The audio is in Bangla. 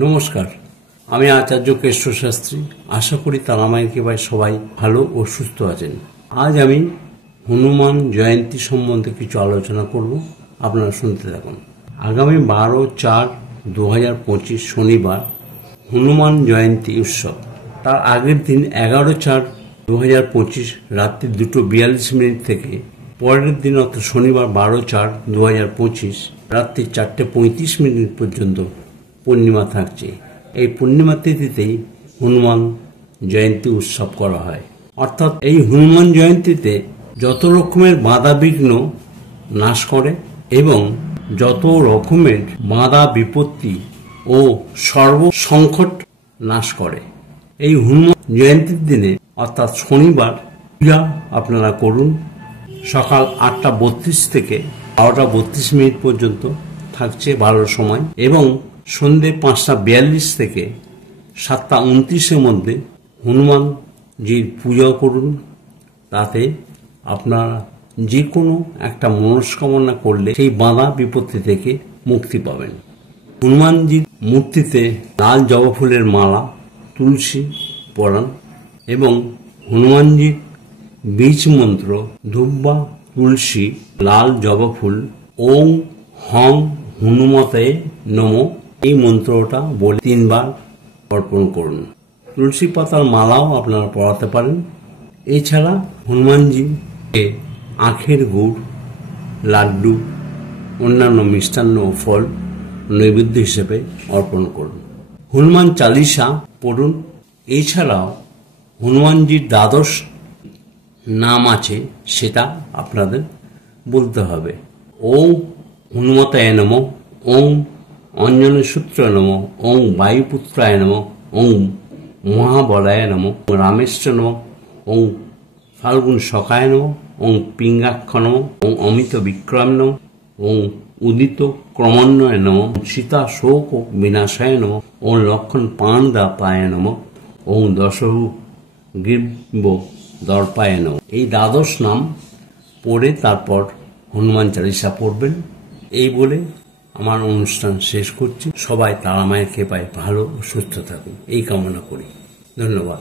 নমস্কার, আমি আচার্য কেশব শাস্ত্রী। আশা করি তারামায়ের কৃপায় সবাই ভালো ও সুস্থ আছেন। আজ আমি হনুমান জয়ন্তী সম্বন্ধে কিছু আলোচনা করব, আপনারা শুনতে থাকুন। আগামী 12/4/2025 শনিবার হনুমান জয়ন্তী উৎসব। তার আগের দিন 11/4/2025 রাত্রি 2:42 থেকে পরের দিন অর্থাৎ শনিবার 12/4/2025 রাত্রি 4:35 পর্যন্ত পূর্ণিমা থাকছে। এই পূর্ণিমা তিথিতেই হনুমান জয়ন্তী উৎসব করা হয়। অর্থাৎ এই হনুমান জয়ন্তীতে যত রকমের বাধা বিঘ্ন নাশ করে এবং যত রকমের বাধা বিপত্তি ও সর্বসংকট নাশ করে। এই হনুমান জয়ন্তীর দিনে অর্থাৎ শনিবার পূজা আপনারা করুন। সকাল 8:32 থেকে 12:32 পর্যন্ত থাকছে ভালো সময় এবং সন্ধে 5:42 থেকে 7:29 মধ্যে হনুমানজির পূজা করুন। তাতে আপনারা যে কোনো একটা মনস্কামনা করলে সেই বাধা বিপত্তি থেকে মুক্তি পাবেন। হনুমানজির মূর্তিতে লাল জবা ফুলের মালা, তুলসী পরান এবং হনুমানজির বীজ মন্ত্র ধূপবা, তুলসী, লাল জবা ফুল, ওং হং হনুমতে নমঃ এই মন্ত্রটা বলে 3 বার অর্পণ করুন। তুলসী পাতার মালাও আপনারা পরাতে পারেন। এছাড়া হনুমানজিকে আখের গুড়, লাড্ডু, অন্যান্য মিষ্টান্ন ও ফল নৈবেদ্য হিসেবে অর্পণ করুন। হনুমান চালিসা পড়ুন। এছাড়াও হনুমানজির 12 নাম আছে, সেটা আপনাদের বলতে হবে। ওং হনুমতায় নমঃ, ওং অঞ্জনী সূত্রায় নমঃ, ওং বায়ুপুত্রায় নমঃ, ওং মহাবলায় নমঃ, রামেশ্চ নমঃ, ওং ফাল্গুন সখায় নমঃ, ওং পিঙ্গাক্ষ নমঃ, ওং অমিত বিক্রম নমঃ, ওং উদিত ক্রমণ্বয় নমঃ, সীতা শোক বিনাশায় নমঃ, ওং লক্ষণ প্রাণদাতায় নমঃ, ওং দশহু গ্রীব দর্পায় নমঃ। এই 12 নাম পড়ে তারপর হনুমান চালিসা পড়বেন। এই বলে আমার অনুষ্ঠান শেষ করছি। সবাই তারামায়ের কৃপায় ভালো ও সুস্থ থাকুন এই কামনা করি। ধন্যবাদ।